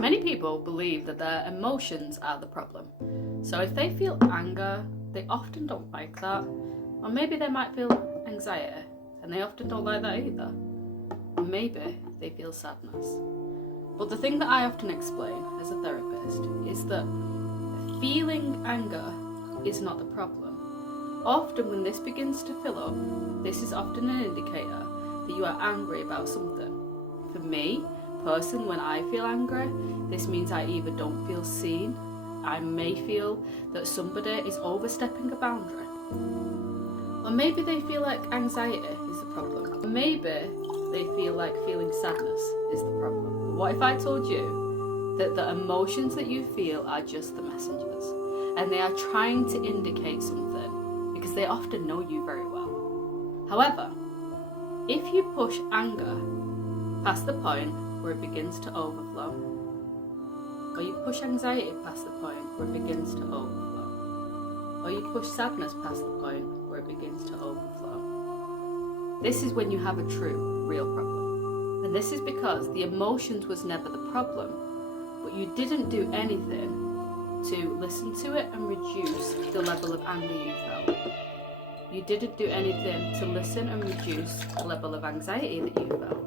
Many people believe that their emotions are the problem. So if they feel anger, they often don't like that. Or maybe they might feel anxiety, and they often don't like that either. Or maybe they feel sadness. But the thing that I often explain as a therapist is that feeling anger is not the problem. Often when this begins to fill up, this is often an indicator that you are angry about something. For me, personally, when I feel angry, this means I either don't feel seen, I may feel that somebody is overstepping a boundary, or maybe they feel like anxiety is the problem. Or maybe they feel like feeling sadness is the problem. But what if I told you that the emotions that you feel are just the messengers, and they are trying to indicate something because they often know you very well? However, if you push anger past the point where it begins to overflow, or you push anxiety past the point where it begins to overflow, or you push sadness past the point where it begins to overflow, this is when you have a true, real problem. And this is because the emotions was never the problem, but you didn't do anything to listen to it and reduce the level of anger you felt. You didn't do anything to listen and reduce the level of anxiety that you felt.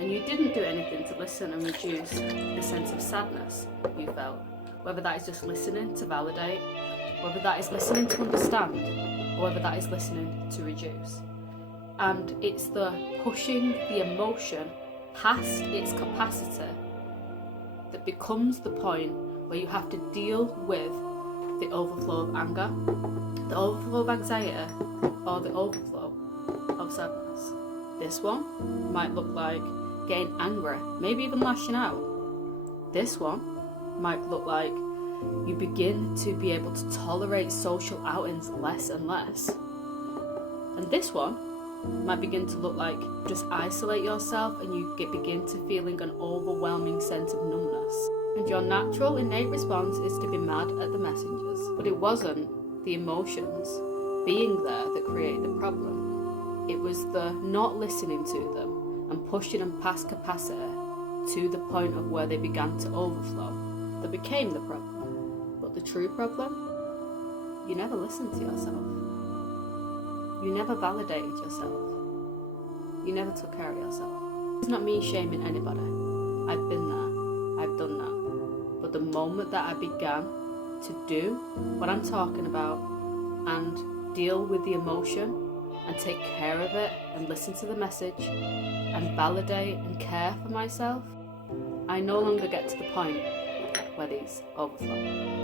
And you didn't do anything to listen and reduce the sense of sadness you felt. Whether that is just listening to validate, whether that is listening to understand, or whether that is listening to reduce. And it's the pushing the emotion past its capacity that becomes the point where you have to deal with the overflow of anger, the overflow of anxiety, or the overflow of sadness. This one might look like getting angry, maybe even lashing out. This one might look like you begin to be able to tolerate social outings less and less. And this one might begin to look like you just isolate yourself and you begin to feeling an overwhelming sense of numbness. And your natural innate response is to be mad at the messengers. But it wasn't the emotions being there that created the problem. It was the not listening to them and pushing them past capacity to the point of where they began to overflow that became the problem. But the true problem, you never listened to yourself. You never validated yourself. You never took care of yourself. It's not me shaming anybody. I've been there. I've done that. But the moment that I began to do what I'm talking about and deal with the emotion and take care of it and listen to the message and validate and care for myself, I no longer get to the point where these overflow.